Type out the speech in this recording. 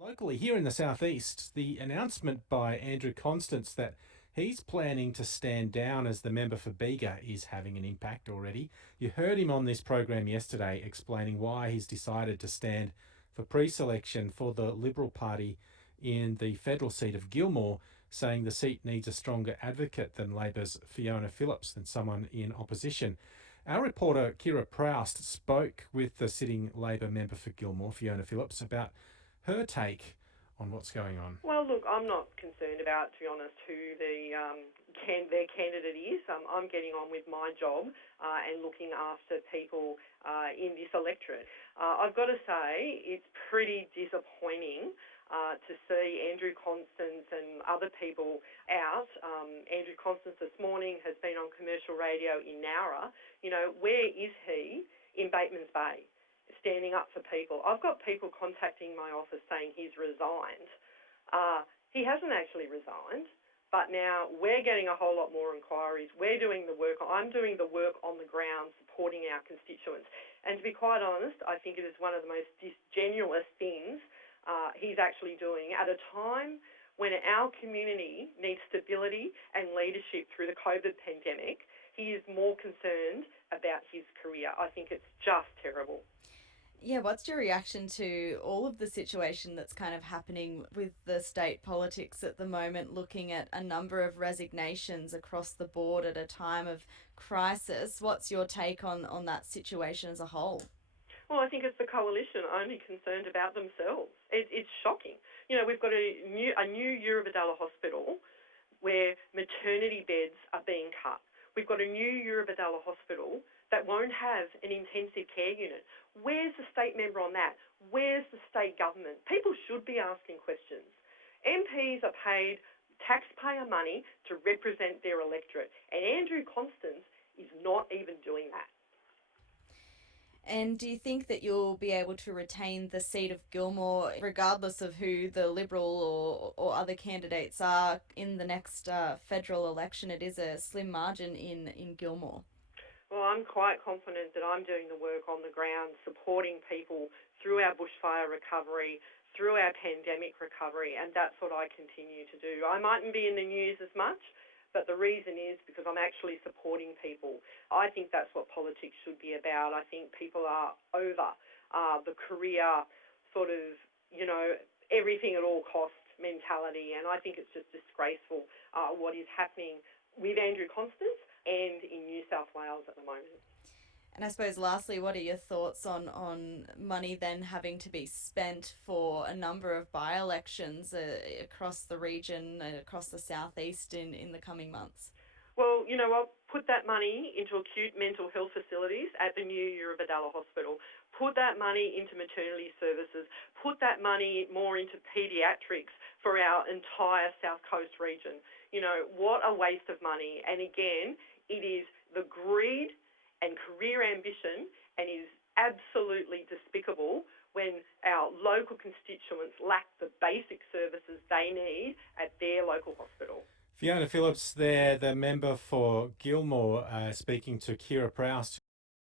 Locally, here in the southeast, the announcement by Andrew Constance that he's planning to stand down as the member for Bega is having an impact already. You heard him on this program yesterday explaining why he's decided to stand for pre-selection for the Liberal Party in the federal seat of Gilmore, saying the seat needs a stronger advocate than Labor's Fiona Phillips, than someone in opposition. Our reporter Keira Proust spoke with the sitting Labor member for Gilmore, Fiona Phillips, about her take on what's going on. Well, look, I'm not concerned about, to be honest, who their candidate is. I'm getting on with my job and looking after people in this electorate. I've got to say, it's pretty disappointing to see Andrew Constance and other people out. Andrew Constance this morning has been on commercial radio in Nowra. Where is he in Bateman's Bay, standing up for people? I've got people contacting my office saying he's resigned. He hasn't actually resigned, but now we're getting a whole lot more inquiries. We're doing the work. I'm doing the work on the ground, supporting our constituents. And to be quite honest, I think it is one of the most disingenuous things he's actually doing at a time when our community needs stability and leadership through the COVID pandemic. He is more concerned about his career. I think it's just terrible. Yeah, what's your reaction to all of the situation that's kind of happening with the state politics at the moment, looking at a number of resignations across the board at a time of crisis? What's your take on that situation as a whole? Well, I think it's the coalition only concerned about themselves. It's shocking. We've got a new Eurobodalla hospital where maternity beds are being cut. We've got a new Eurobodalla hospital that won't have an intensive care unit. Where's the state member on that? Where's the state government? People should be asking questions. MPs are paid taxpayer money to represent their electorate, and Andrew Constance is not even doing that. And do you think that you'll be able to retain the seat of Gilmore, regardless of who the Liberal or other candidates are in the next federal election? It is a slim margin in Gilmore. Well, I'm quite confident that I'm doing the work on the ground, supporting people through our bushfire recovery, through our pandemic recovery, and that's what I continue to do. I mightn't be in the news as much, but the reason is because I'm actually supporting people. I think that's what politics should be about. I think people are over the career sort of, everything at all cost mentality, and I think it's just disgraceful what is happening with Andrew Constance and in New South Wales at the moment. And I suppose lastly, what are your thoughts on money then having to be spent for a number of by-elections across the region, across the southeast in the coming months? Well, I'll put that money into acute mental health facilities at the new Eurobodalla Hospital, put that money into maternity services, put that money more into paediatrics for our entire South Coast region. What a waste of money. And again, it is the greed and career ambition, and is absolutely despicable when our local constituents lack the basic services they need at their local hospital. Fiona Phillips there, the member for Gilmore, speaking to Keira Proust.